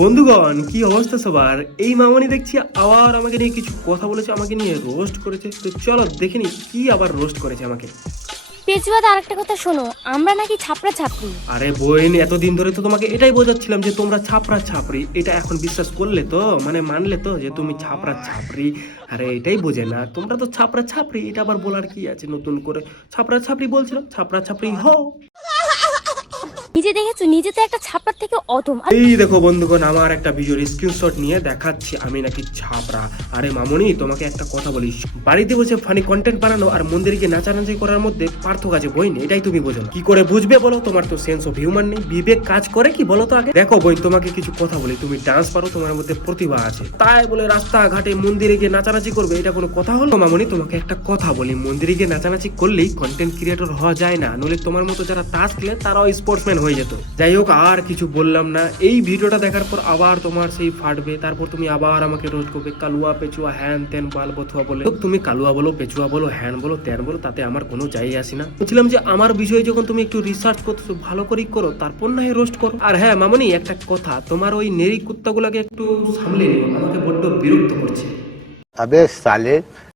বন্ধুগণ, কি অবস্থা সবার? এই মামনি দেখছি আবার আমাকে নিয়ে কিছু কথা বলেছে, আমাকে নিয়ে রোস্ট করেছে। তো চলো দেখে নি কি আবার রোস্ট করেছে আমাকে। পেঁচুয়াদা আরেকটা কথা শোনো, আমরা নাকি ছাপড়া ছাপড়ি। আরে বোন, এতদিন ধরে তো তোমাকে এটাই বোঝাচ্ছিলাম যে তোমরা ছাপরা ছাপরি। এটা এখন বিশ্বাস করলে তো, মানে মানলে তো যে তুমি ছাপরা ছাপরি? আরে এটাই বোঝে না, তোমরা তো ছাপরা ছাপরি। এটা আবার বলার কি আছে নতুন করে? ছাপরা ছাপরি বলছিলাম, ছাপরা ছাপরি হও। নিজে দেখেছো, নিজে তো একটা ছাপড়ার থেকে অধম। আর এই দেখো বন্ধুগণ, আমার একটা ভিডিওর স্ক্রিনশট নিয়ে দেখাচ্ছি আমি নাকি ছাপরা। আরে মামনি, তোমাকে একটা কথা বলি, বাড়িতে বসে ফানি কন্টেন্ট বানানো আর মন্দিরে গিয়ে নাচানাচি করার মধ্যে পার্থক্য আছে বইন। এটাই তুমি বোঝো না, কি করে বুঝবে বলো? তোমার তো সেন্স অফ হিউমার নেই, বিবেক কাজ করে কি বলো তো আগে? দেখো বইন, তোমাকে কিছু কথা বলি, তুমি ডান্স পারো, তোমার মধ্যে প্রতিভা আছে, তাই বলে রাস্তাঘাটে মন্দিরে গিয়ে নাচানাচি করবে, এটা কোনো কথা হলো? মামনি, তোমাকে একটা কথা বলি, মন্দিরে গিয়ে নাচানাচি করলেই কন্টেন্ট ক্রিয়েটর হওয়া যায় না, নইলে তোমার মতো যারা তাস খেলে তারাও স্পোর্টসম্যান হয়ে যেত। যাই হোক, আর কিছু বললাম না। এই ভিডিওটা দেখার পর আবার তোমার সেই ফাটবে, তারপর তুমি আবার আমাকে রোজ করবে কালুয়া পেচুয়া হ্যান ত্যান বাল বথুয়া বলে। তো তুমি কালুয়া বলো, পেচুয়া বলো, হ্যান বলো, ত্যান বলো, তাতে আমার কোনো যাই আসে না। বলছিলাম যে আমার বিষয়ে যখন তুমি একটু রিসার্চ করছো, ভালো করেই করো, তারপর না রোস্ট করো। আর হ্যাঁ মামনি, একটা কথা, তোমার ওই নেরি কুত্তাগুলাকে একটু সামলে নিও, আমাকে বড্ড বিরক্ত করছে। अबे साले।